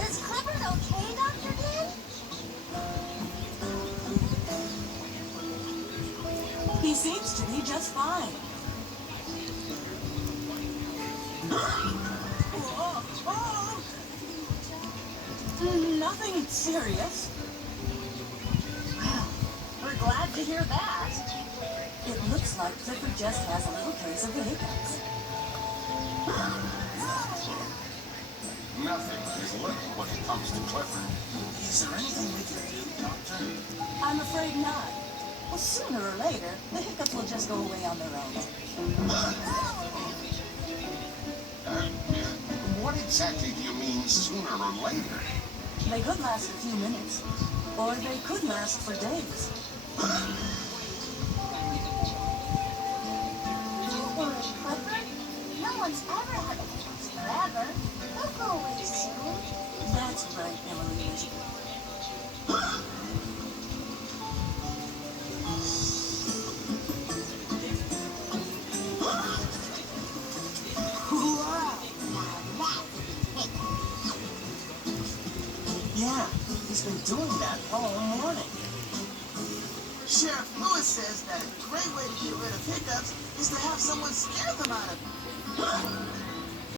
Is Clifford okay, Dr. Dan? He seems to be just fine. Whoa, oh. Nothing serious. Well, we're glad to hear that. It looks like Clifford just has a little case of the hiccups. Nothing is little when it comes to Clifford. Is there anything we can do, Doctor? I'm afraid not. Well, sooner or later, the hiccups will just go away on their own. What exactly do you mean sooner or later? They could last a few minutes, or they could last for days. Don't worry, Clifford. No one's ever had hiccups forever. They'll go away soon. That's right, Emily Elizabeth. Yeah, he's been doing that all morning. Sheriff Lewis says that a great way to get rid of hiccups is to have someone scare them out of it.